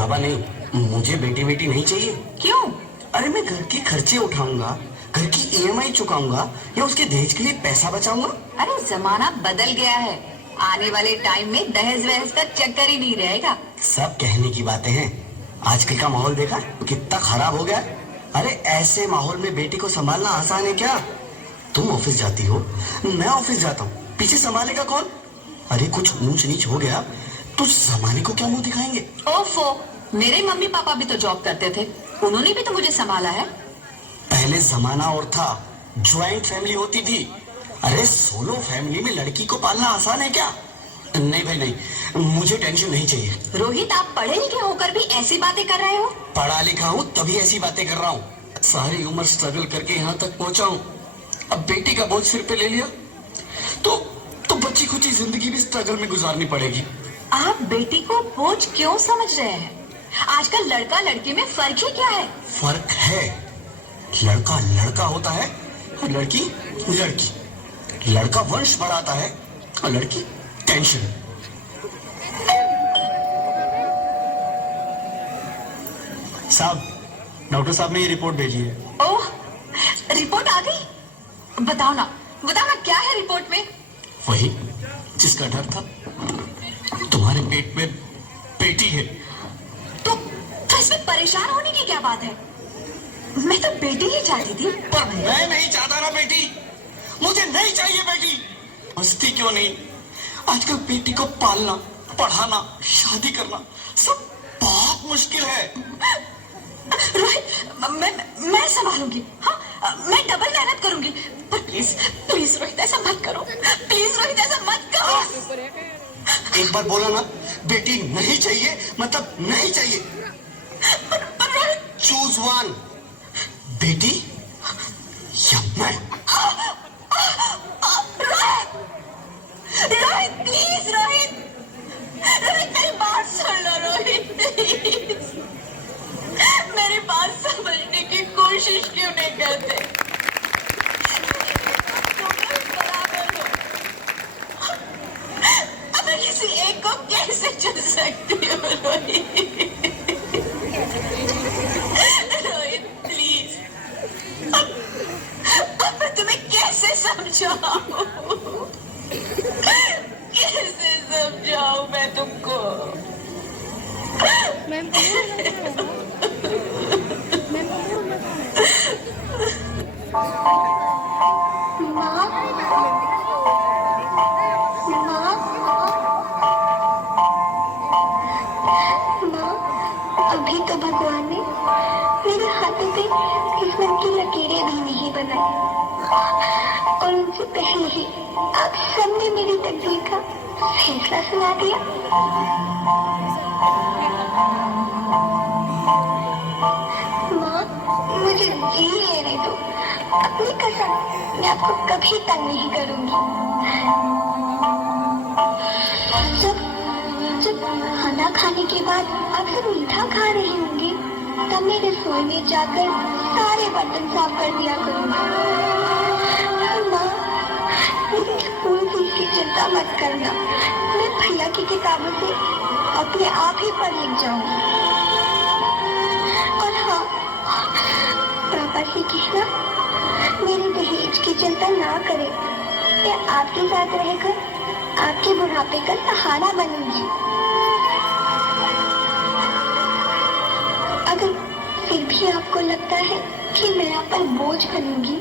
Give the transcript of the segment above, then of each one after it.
बाबा नहीं, मुझे बेटी बेटी नहीं चाहिए। क्यों? अरे मैं घर के खर्चे उठाऊंगा, घर की ईएमआई चुकाऊंगा या उसके दहेज के लिए पैसा बचाऊंगा। अरे जमाना बदल गया है, आने वाले टाइम में दहेज वहेज का चक्कर ही नहीं रहेगा। सब कहने की बातें हैं, आजकल का माहौल देखा कितना खराब हो गया। अरे ऐसे माहौल में बेटी को संभालना आसान है क्या? तुम ऑफिस जाती हो, मैं ऑफिस जाता हूँ, पीछे संभालेगा कौन? अरे कुछ ऊंच नीच हो गया तो जमाने को क्या मुंह दिखाएंगे? ओफो, मेरे मम्मी पापा भी तो जॉब करते थे, उन्होंने भी तो मुझे संभाला है। पहले जमाना और था, ज्वाइंट फैमिली होती थी। अरे सोलो फैमिली में लड़की को पालना आसान है क्या? नहीं भाई नहीं, मुझे टेंशन नहीं चाहिए। रोहित, आप पढ़े लिखे होकर भी ऐसी बातें कर रहे हो? पढ़ा लिखा हूँ तभी ऐसी बातें कर रहा हूँ। सारी उम्र स्ट्रगल करके यहाँ तक पहुंचा हूँ, अब बेटी का बोझ सिर पे ले लिया तो बच्ची खुची जिंदगी भी स्ट्रगल में गुजारनी पड़ेगी। आप बेटी को बोझ क्यों समझ रहे हैं? आजकल लड़का लड़की में फर्क ही क्या है? फर्क है, लड़का लड़का होता है और लड़की लड़की। लड़का वंश बढ़ाता है और लड़की टेंशन। साहब, डॉक्टर साहब ने ये रिपोर्ट भेजी है। ओह, रिपोर्ट आ गई? बताओ ना क्या है रिपोर्ट में? वही जिसका डर था, तुम्हारे पेट में बेटी है। तो इसमें परेशान होने की क्या बात है? मैं तो बेटी ही चाहती थी। पर मैं नहीं चाहता ना बेटी, मुझे नहीं चाहिए बेटी। मस्ती क्यों नहीं, आजकल बेटी को पालना, पढ़ाना, शादी करना सब बहुत मुश्किल है। रोहित, मैं संभालूंगी। हाँ, मैं डबल मेहनत करूंगी। पर प्लीज रोहित, ऐसा मत करो। प्लीज रोहित, ऐसा मत करो। एक बार बोला ना, बेटी नहीं चाहिए मतलब नहीं चाहिए। पर रोहित, चूज वन, बेटी या मैं। रोहित प्लीज, रोहित मेरी बात सुन लो। रोहित प्लीज, मेरी बात समझने की कोशिश क्यों नहीं करते? बराबर हो, अब मैं किसी एक को कैसे चुन सकती हूँ? रोहित प्लीज, अब मैं तुम्हें कैसे समझाऊं? कैसे समझाऊं मैं तुमको? अभी तो भगवान ने मेरे हाथों पे किस्मत की लकीरें भी नहीं बनाई और उनसे पहले ही आप सबने मेरी तकदीर का फैसला सुना दिया। माँ, मुझे जी लेने दो, अपनी कसम, मैं आपको कभी तंग नहीं करूंगी। जब खाना खाने के बाद आप सब मीठा खा रहे होंगे, तब मैं रसोई में जाकर सारे बर्तन साफ कर दिया करूंगा। माँ, मेरे स्कूल फीस की चिंता मत करना, मैं भैया की किताबों से अपने आप ही पढ़ लिख जाऊंगी। और हाँ, पापा से कहना मेरे दहेज की चिंता ना करे, मैं आपके साथ रहकर आपके बुढ़ापे का सहारा बनूंगी। अगर फिर भी आपको लगता है कि मैं आप पर बोझ बनूंगी,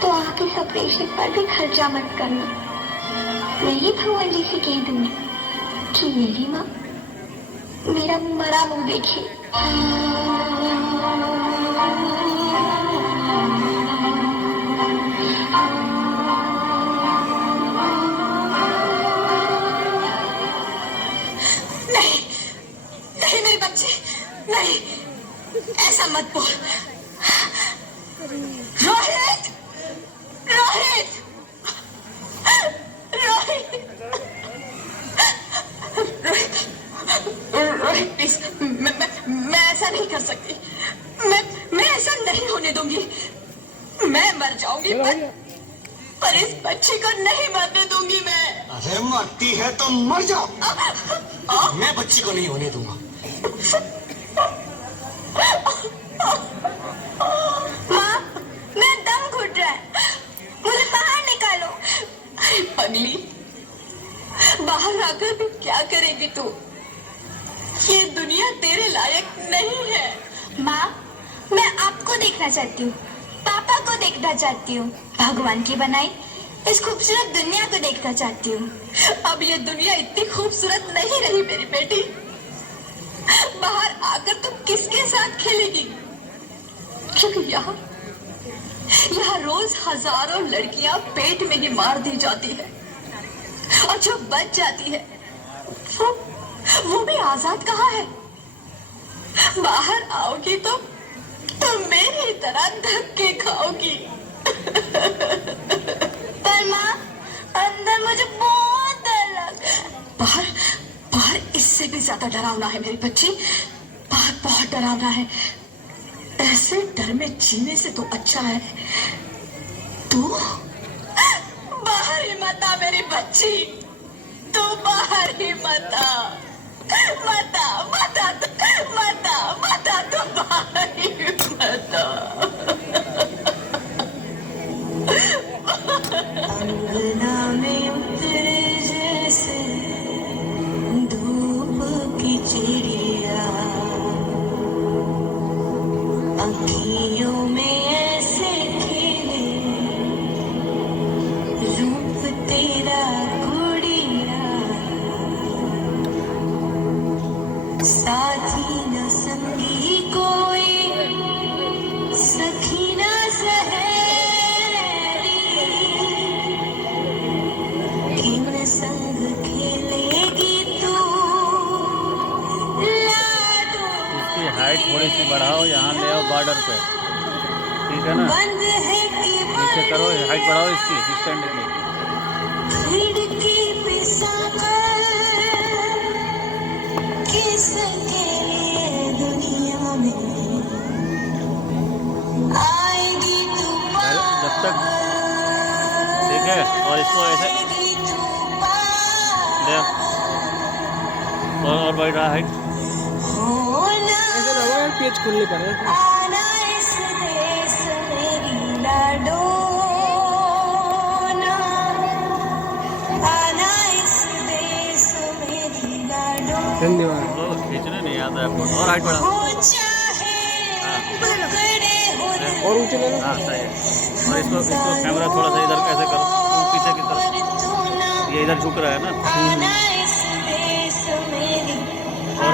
तो आप इस ऑपरेशन पर भी खर्चा मत करना। मैं ही भगवान जी से कह दूंगी कि मेरी माँ मेरा मरा मुंह देखे। नहीं मेरे बच्चे, नहीं, ऐसा मत बोल। रोहित, रोहित, रोहित, रोहित प्लीज, मैं ऐसा नहीं कर सकती। मैं ऐसा नहीं होने दूंगी। मैं मर जाऊंगी पर इस बच्ची को नहीं मरने दूंगी मैं। अरे मरती है तो मर जाओ, मैं बच्ची को नहीं होने दूंगा। दुनिया तेरे लायक नहीं है। माँ, मैं आपको देखना चाहती हूँ, पापा को देखना चाहती हूँ, भगवान की बनाई इस खूबसूरत दुनिया को देखना चाहती हूँ। अब ये दुनिया इतनी खूबसूरत नहीं रही मेरी बेटी। बाहर आकर तुम किसके साथ खेलेगी? क्योंकि यहाँ रोज हजारों लड़कियां पेट में ही मार दी जाती है, और जो बच जाती है वो भी आजाद कहाँ है? बाहर आओगी तो मेरी तरह धक्के खाओगी। पर माँ, अंदर मुझे बहुत डर लग रहा है। बाहर इससे भी ज्यादा डरावना है मेरी बच्ची। बाहर बहुत डरावना है। ऐसे डर में जीने से तो अच्छा है तू बाहर ही मत आ मेरी बच्ची। तू बाहर ही मत आ, मत आ, मत आ, मत आ, मत आ, तू बाहर ही मत आ। अंगना में उतरे जैसे धूप की चिड़िया, अखियों में ऐसे खिले रूप तेरा गुड़िया, साथी न संगी कोई, सखी न सहेली, किन संग खेलेगी तू लाडो। इसकी हाइट थोड़ी सी बढ़ाओ, यहाँ ले आओ बॉर्डर पे, ठीक है ना? बंद है कि नीचे करो, हाइट बढ़ाओ इसकी स्टैंड की। खिड़की पे सामर किसके लिए दुनिया में आएगी तू जब तक, ठीक है? और इसको ऐसे ले, और बढ़ रहा हाइट। ऐसे रहो यार, पेज खुलने पर है। आना इस देश मेरी लाडो ना, आना इस देश मेरी लाडो। धन्यवाद। तो खींचने नहीं आता है फोटो, और हाइट बढ़ाओ। हो चाहे पकड़े हो और ऊंचे ले लो। हाँ सही है। और इसको कैमरा थोड़ा सा इधर कैसे करो, पीछे की तरफ, ये इधर झुक रहा है ना। आना इस देश मेरी। और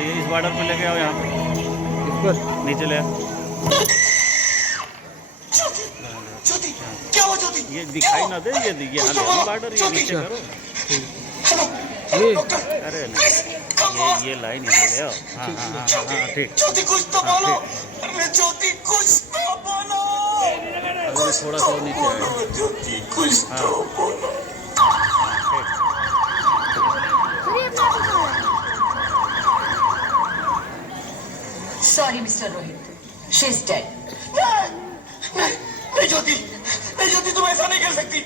ये इस बॉर्डर पे लेके आओ, यहाँ पे इस पर नीचे ले आओ। ज्योति, क्या हुआ ज्योति? ये दिखाई ना दे, ये यहाँ ले आओ बॉर्डर, ये नीचे करो। ये अरे नहीं, ये लाइन यहाँ ले आओ। हाँ हाँ हाँ हाँ ठीक। ज्योति कुछ तो बोलो। अरे ज्योति कुछ तो बोलो। अभी थोड़ा सा नीचे आए। ज्योति कुछ तो बोलो। Sorry, Mr. Rohit. She's dead. नहीं ज्योति तुम ऐसा नहीं कर सकती।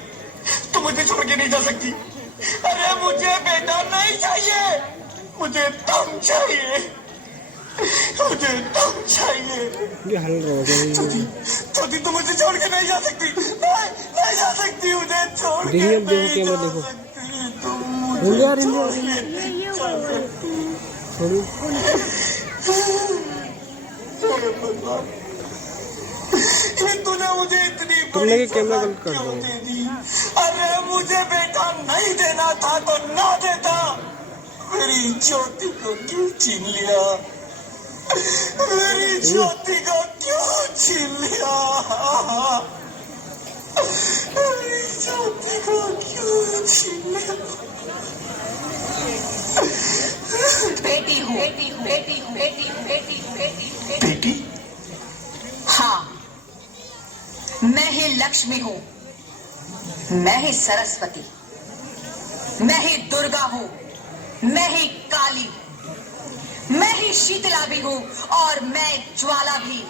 तुम मुझे छोड़ के नहीं जा सकती। अरे मुझे बेटा नहीं चाहिए, मुझे तुम चाहिए, मुझे तुम चाहिए। ये हल रहा है। ज्योति तुम मुझे छोड़ के नहीं जा सकती। नहीं जा सकती, मुझे छोड़ के देखिए, देखो नहीं कैमरा जा देखो। सकती। तुम मुझे इंडिया छोड़ के नहीं जा सकती। अरे भगवान, ये तूने मुझे इतनी तुमने बड़ी ये कैमरा सजा गलत कर क्यों दिया। दे दी? अरे मुझे बेटा नहीं देना था तो ना देता। मेरी ज्योति को क्यों छीन लिया? मेरी ज्योति को क्यों छीन लिया? मेरी ज्योति को क्यों छीन लिया? बेटी हूँ, बेटी हूँ, बेटी हूँ, बेटी हूँ, बेटी हूँ, बेटी हूँ, बेटी? हाँ, मैं ही लक्ष्मी हूँ, मैं ही सरस्वती, मैं ही दुर्गा हूँ, मैं ही काली, मैं ही शीतला भी हूँ, और मैं ज्वाला भी,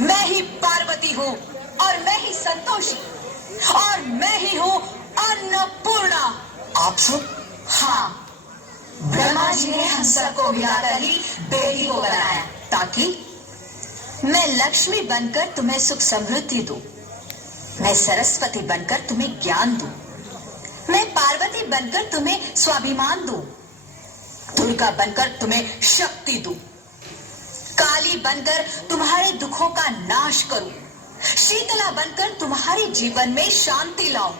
मैं ही पार्वती हूँ, और मैं ही संतोषी, और मैं ही हूँ अन्नपूर्णा। आप सब? हाँ, ब्रह्मा जी ने हम सबको मिलाकर ही बेटी को बनाया, ताकि मैं लक्ष्मी बनकर तुम्हें सुख समृद्धि दूं, मैं सरस्वती बनकर तुम्हें ज्ञान दूं, मैं पार्वती बनकर तुम्हें स्वाभिमान दूं, तुम दुर्गा बनकर तुम्हें शक्ति दूं, काली बनकर तुम्हारे दुखों का नाश करूं, शीतला बनकर तुम्हारे जीवन में शांति लाऊं,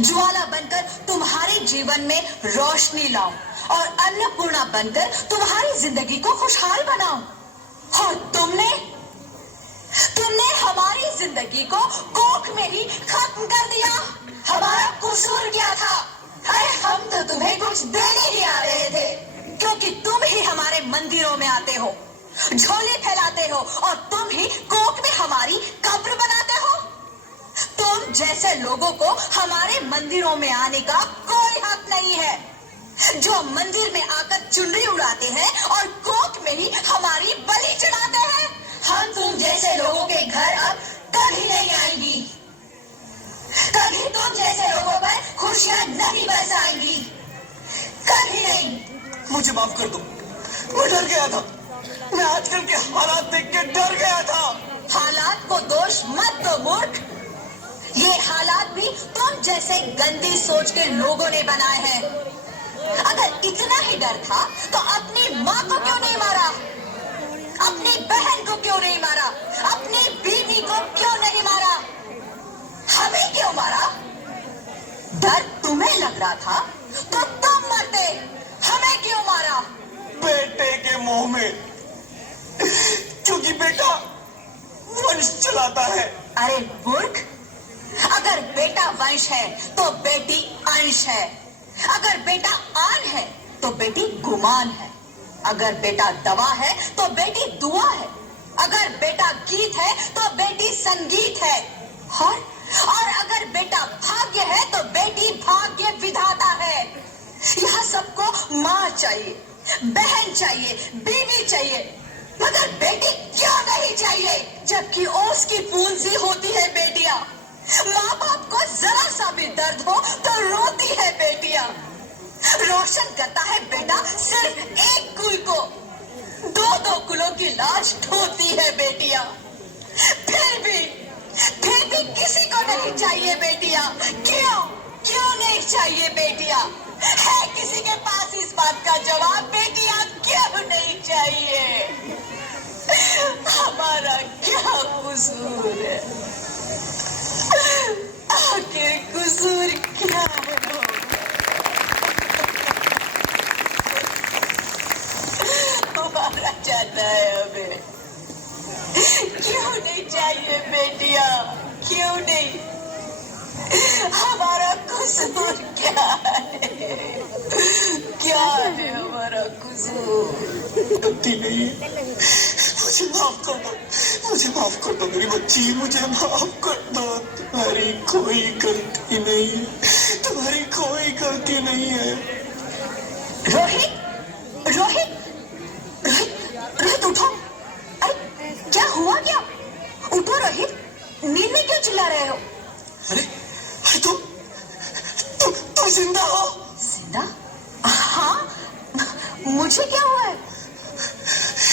ज्वाला बनकर तुम्हारे जीवन में रोशनी लाऊं और अन्नपूर्णा बनकर तुम्हारी जिंदगी को खुशहाल बनाऊं। और तुमने हमारी जिंदगी को कोख में ही खत्म कर दिया। हमारा कसूर क्या था? अरे हम तो तुम्हें कुछ देने ही आ रहे थे, क्योंकि तुम ही हमारे मंदिरों में आते हो, झोले फैलाते हो और तुम ही कोख में हमारी कब्र बनाते हो। तुम जैसे लोगों को हमारे मंदिरों में आने का कोई हक नहीं है, जो मंदिर में आकर चुनरी उड़ाते हैं और कोख में ही हमारी बलि चढ़ाते हैं। हम तुम जैसे लोगों के घर अब कभी नहीं आएंगी, कभी तुम जैसे लोगों पर खुशियां नहीं बरसाएंगी, कभी नहीं। मुझे माफ कर दो, मैं डर गया था। मैं आजकल के हालात देख के डर गया था। हालात को दोष मत दो मूर्ख, ये हालात भी तुम जैसे गंदी सोच के लोगों ने बनाए हैं। अगर इतना ही डर था तो अपनी माँ को क्यों नहीं मारा, अपनी बहन को क्यों नहीं मारा, अपनी बीवी को क्यों नहीं मारा, हमें क्यों मारा? डर तुम्हें लग रहा था तो तुम मरते, हमें क्यों मारा? बेटे के मुंह में, क्योंकि बेटा वंश चलाता है। अरे मूर्ख, अगर बेटा वंश है तो बेटी अंश है, अगर बेटा आन है तो बेटी गुमान है, अगर बेटा दवा है तो बेटी दुआ है, अगर बेटा गीत है तो बेटी संगीत है, और अगर बेटा भाग्य है तो बेटी भाग्य विधाता है। यह सबको माँ चाहिए, बहन चाहिए, बीवी चाहिए, मगर बेटी क्यों नहीं चाहिए? जबकि ओस की पूंजी होती है बेटियां। माँ बाप को जरा सा भी दर्द हो तो रोती है बेटियां। रोशन करता है बेटा सिर्फ एक कुल को, दो कुलों की लाश ढोती है बेटियां। फिर भी किसी को नहीं चाहिए बेटियां। क्यों नहीं चाहिए बेटियां? है किसी के पास इस बात का जवाब? बेटियां क्यों नहीं चाहिए? हमारा क्या कसूर है? आखिर कसूर क्या है? हमारा चाहता है हमें। क्यों नहीं चाहिए बेटियां? क्यों नहीं? हमारा कसूर क्या है? क्या है हमारा कसूर? गलती नहीं है, मुझे माफ कर दो, मुझे माफ कर दो मेरी बच्ची, मुझे माफ कर दो। तुम्हारी कोई गलती नहीं है, तुम्हारी कोई गलती नहीं है। रोहित, रोहित, रोहित, रोहित उठो। अरे क्या हुआ क्या? उठो रोहित, नींद में क्यों चिल्ला रहे हो? अरे तुम जिंदा हो? जिंदा? हाँ, मुझे क्या हुआ है?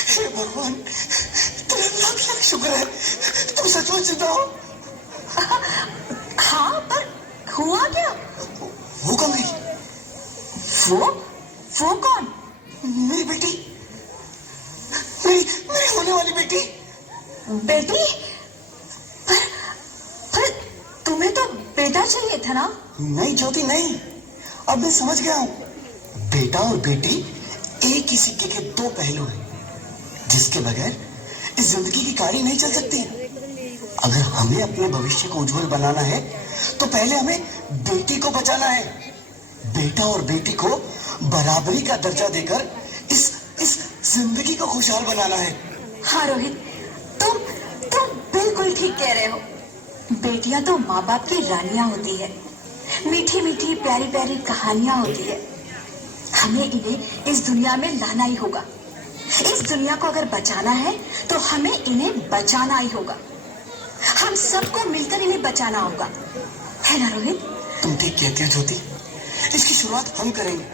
हे भगवान, तेरा लाख लाख शुक्र है, तुम सचमुच जिंदा हो। हाँ, पर हुआ क्या? वो कौन गई? वो कौन? मेरी बेटी, मेरी होने वाली बेटी। बेटी? पर तुम्हें तो बेटा चाहिए था ना? नहीं ज्योति नहीं, अब मैं समझ गया हूँ। बेटा और बेटी एक ही सिक्के के दो पहलू हैं, जिसके बगैर इस जिंदगी की गाड़ी नहीं चल सकती। अगर हमें अपने भविष्य को उज्जवल बनाना है तो पहले हमें बेटी को बचाना है। बेटा और बेटी को बराबरी का दर्जा देकर इस जिंदगी को खुशहाल बनाना है। हाँ रोहित, तुम बिल्कुल ठीक कह रहे हो। बेटियां तो माँ बाप की रानियां होती है, मीठी मीठी प्यारी प्यारी कहानियां होती है। हमें इन्हें इस दुनिया में लाना ही होगा। इस दुनिया को अगर बचाना है तो हमें इन्हें बचाना ही होगा। हम सबको मिलकर इन्हें बचाना होगा, है ना रोहित? तुम ठीक कहती हो ज्योति, इसकी शुरुआत हम करेंगे।